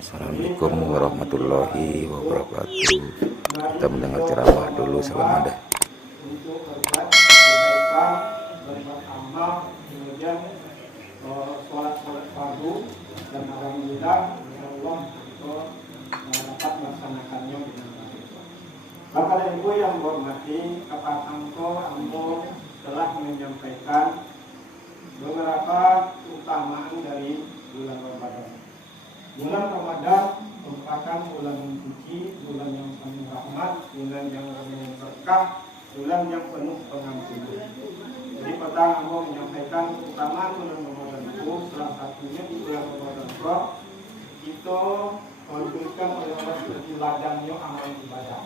Assalamualaikum warahmatullahi wabarakatuh. Kita mendengar ceramah dulu sebelum ada. Untuk berbuat kebaikan, berbuat amal, kemudian sholat fardu, dan alhamdulillah Allah dapat melaksanakannya dengan baik. Bapak dan Ibu yang hormati, kapan Ambo telah menyampaikan beberapa keutamaan dari bulan Ramadan. Bulan Ramadan merupakan bulan yang suci, bulan yang penuh rahmat, bulan yang penuh berkah, bulan yang penuh pengampunan. Jadi pertama Ambo menyampaikan keutamaan bulan Ramadan itu, salah satunya di bulan Ramadan itu diberikan oleh Allah seperti ladangnya amal ibadah.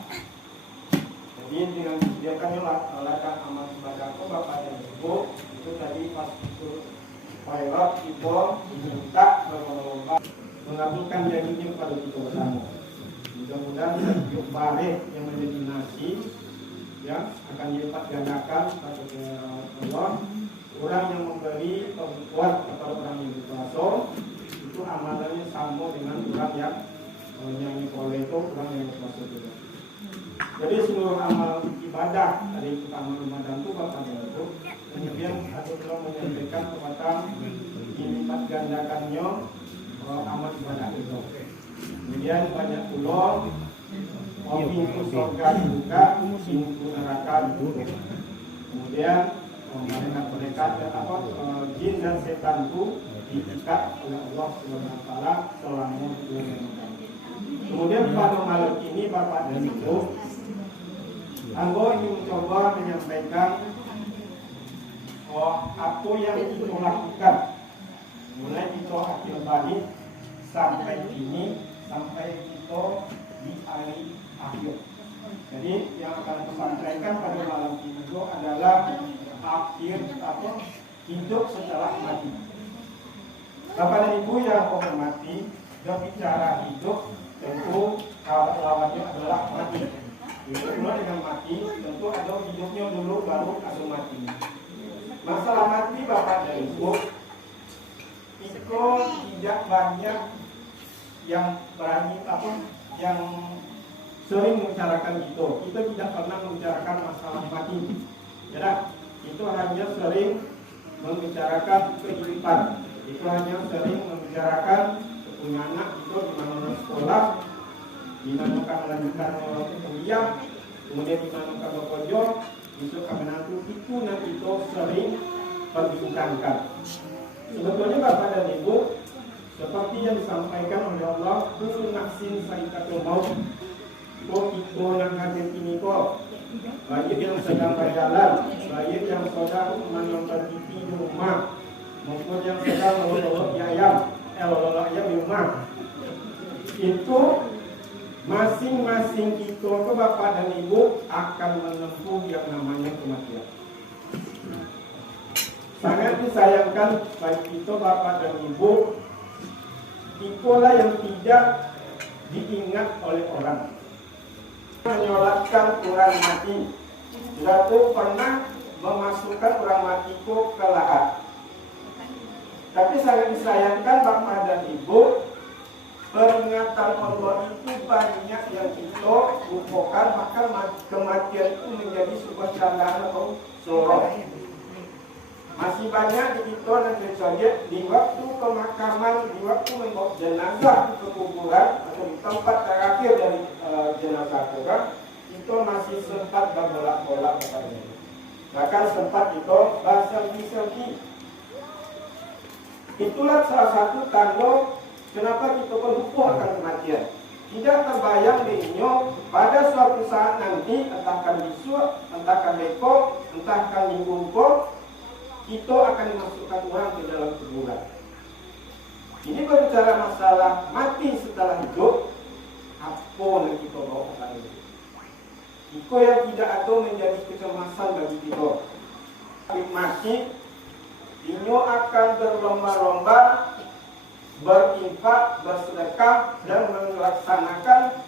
Jadi dengan disediakannya ladang amal ibadah itu Bapak dan Ibu, itu tadi pas itu Khairat itu diminta berlomba mengabulkan janjinya kepada kita bersama. Mudah-mudahan setiap barek yang menjadi nasi ya akan dilipat gandakan pada Allah. Orang yang memberi pembuat kepada orang yang berpuasa itu amalannya sama dengan orang yang menyanyi oleh itu orang yang berpuasa juga. Jadi seluruh amal ibadah dari amal Ramadan itu Bapak Ibu, kemudian ada orang menyampaikan kepada dilipat gandakannya amal ibadah itu. Kemudian banyak pulau pintu surga dibuka, pintu neraka ditutup. Kemudian mereka jin dan setan itu diikat oleh Allah SWT selama bulan Ramadan. Kemudian pada malam ini Bapak dan Ibu, Ambo ingin mencoba menyampaikan apa yang kita lakukan mulai kita akhir balik sampai kini, sampai kita di hari akhir. Jadi yang akan saya sampaikan pada malam ini itu adalah akhir hidup setelah mati. Bapak dan Ibu yang hormati, berbicara hidup tentu lawannya adalah mati. Itu mulai dengan mati, tentu ada hidupnya dulu baru ada mati. Masalah mati Bapak dan Ibu, itu tidak banyak yang berani yang sering membicarakan itu. Kita tidak pernah membicarakan masalah mati. Ya, itu hanya sering membicarakan kehidupan. Itu hanya sering membicarakan punya anak itu di mana sekolah, di mana melanjutkan kuliah, kemudian di mana bekerja, itu menantu itu nanti itu sering perbincangkan. Sebetulnya Bapak dan Ibu, seperti yang disampaikan oleh Allah, kullu nafsin sa'iqatul maut. Itu yang hadir ini kok, baik yang sedang berjalan, baik yang sedang menonton TV di rumah, maupun yang sedang melolok ayam di rumah. Itu masing-masing kita ke Bapak dan Ibu akan menempuh yang namanya kematian. Sangat disayangkan baik itu Bapak dan Ibu, itulah yang tidak diingat oleh orang. Menyolatkan orang mati, suatu pernah memasukkan orang mati ke lahat. Tapi sangat disayangkan Bapak dan Ibu, peringatan Allah itu banyak yang kita lupakan, maka kematian itu menjadi sebuah candaan atau sorok. Masih banyak di kita dan di waktu pemakaman, di waktu membawa jenazah ke kuburan atau di tempat terakhir dari jenazah orang, itu masih sempat berbolak-bolak katanya. Bahkan sempat itu selfie. Itulah salah satu tanda kenapa kita lupa akan kematian. Tidak terbayang dirinya pada suatu saat nanti, entahkan besok, entahkan besok, entahkan minggu kok, itu akan dimasukkan orang ke dalam kuburan. Ini berbicara masalah mati setelah hidup, apa yang kita bawa kali ini? Itu yang tidak ada menjadi kecemasan bagi kita. Mati, inyo akan berlomba-lomba berinfak, bersedekah dan melaksanakan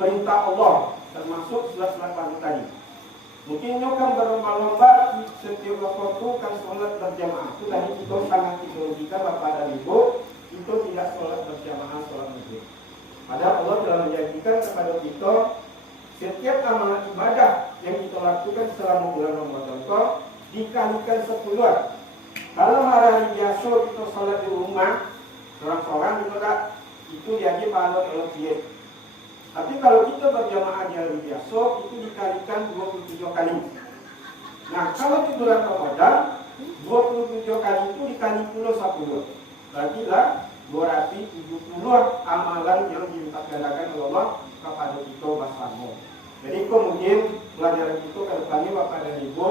perintah Allah, termasuk surat-surat tadi. Mungkin kan berlomba-lomba setiap waktu kan sholat berjamaah. Itu tadi kita sangat ideologika Bapak dan Ibu, itu tidak sholat berjamaah, sholat masjid. ada Allah telah menjanjikan kepada kita setiap amal ibadah yang kita lakukan selama bulan Ramadan itu dikalikan 10. Kalau hari biasa kita salat di rumah seorang-seorang itu diaji pahala elok. Tapi kalau kita berjamaah di hari biasa itu dikalikan 27 kali. Nah, kalau di bulan Ramadan 27 kali itu dikali pula 10. Berartilah 270 amalan yang dilipat gandakan oleh Allah kepada kita bersama. Jadi kemudian pelajaran kita ke depannya Bapak dan Ibu,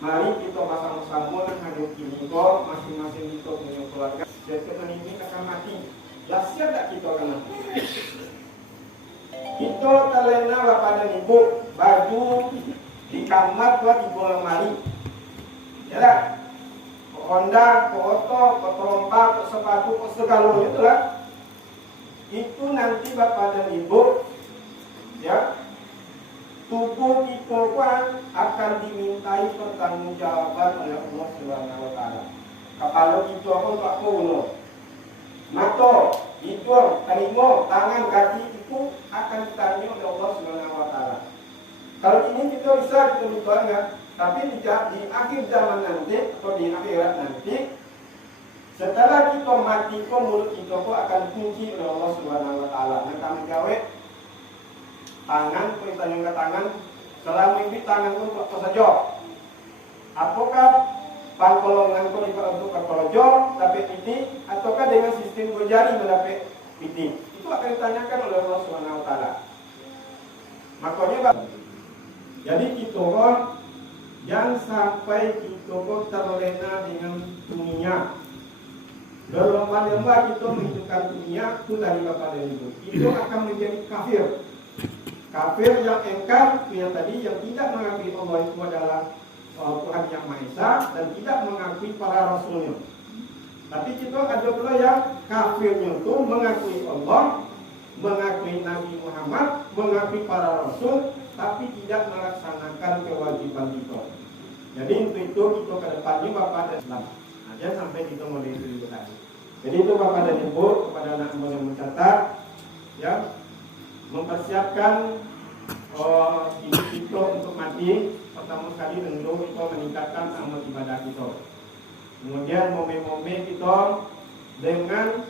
mari kita bersama-sama menghadapi kita masing-masing kita punya keluarga. Dan ini akan mati. Lah siap tak kita akan mati? Kita terlena Bapak dan Ibu baju di kamar buat di bola mari. Ya tak? Honda, foto, rompak, sepatu, segala itulah. Itu nanti Bapak dan Ibu, ya, tubuh kita akan dimintai pertanggungjawaban oleh Allah Subhanahu wa taala. Kepala kita pun tak perlu. Mata, hidung, telinga, tangan, kaki itu akan ditanya oleh Allah Subhanahu wa taala. Kalau ini kita bisa kita lupakan. Tapi di akhir zaman nanti atau di akhirat nanti, setelah kita mati, mulut kita akan dikunci oleh Allah Subhanahu wa taala. Nah, kami gawe tangan, perintahnya ke tangan, selama ini tangan itu apa saja? Apakah pangkolongan itu untuk kepolojo, tapi piti, ataukah dengan sistem jari mendapat piti? Itu akan ditanyakan oleh Allah Subhanahu wa taala. Makanya, jadi kita jangan sampai kita terlena dengan dunia. Berlomba-lomba kita menghidupkan dunia itu dari Bapak dan Ibu. Itu akan menjadi kafir. Kafir yang engkar, yang tadi yang tidak mengakui Allah itu adalah Tuhan yang Maha Esa dan tidak mengakui para rasulnya. Tapi kita ada pula yang kafirnya itu mengakui Allah, mengakui Nabi Muhammad, mengakui para rasul, tapi tidak melaksanakan kewajiban kita. Jadi untuk itu kita ke depannya Bapak dan Islam. Aja sampai kita mulai dulu tadi. Jadi itu Bapak dan Ibu kepada anak muda yang mencatat, ya, mempersiapkan hidup kita untuk mati. Pertama sekali tentu kita meningkatkan amal ibadah kita. Kemudian momen-momen kita dengan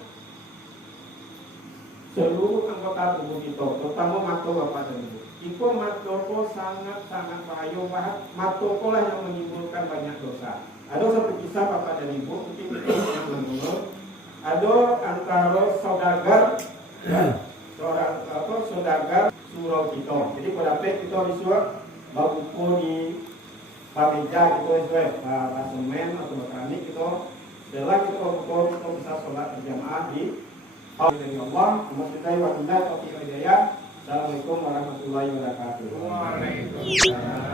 seluruh anggota tubuh kita, terutama mata Bapak dan Ibu. Itu mata sangat bahaya banget. Mata lah yang menimbulkan banyak dosa. Ada satu kisah Bapak dan Ibu, mungkin kita pernah mendengar. Ada antara saudagar, ya, saudagar surau kita. Jadi pada kita disuruh babuku di pameja gitu, semen atau keramik gitu. Setelah kita babuku kita bisa sholat berjamaah di Allah. Assalamualaikum warahmatullahi wabarakatuh. Waalaikumsalam.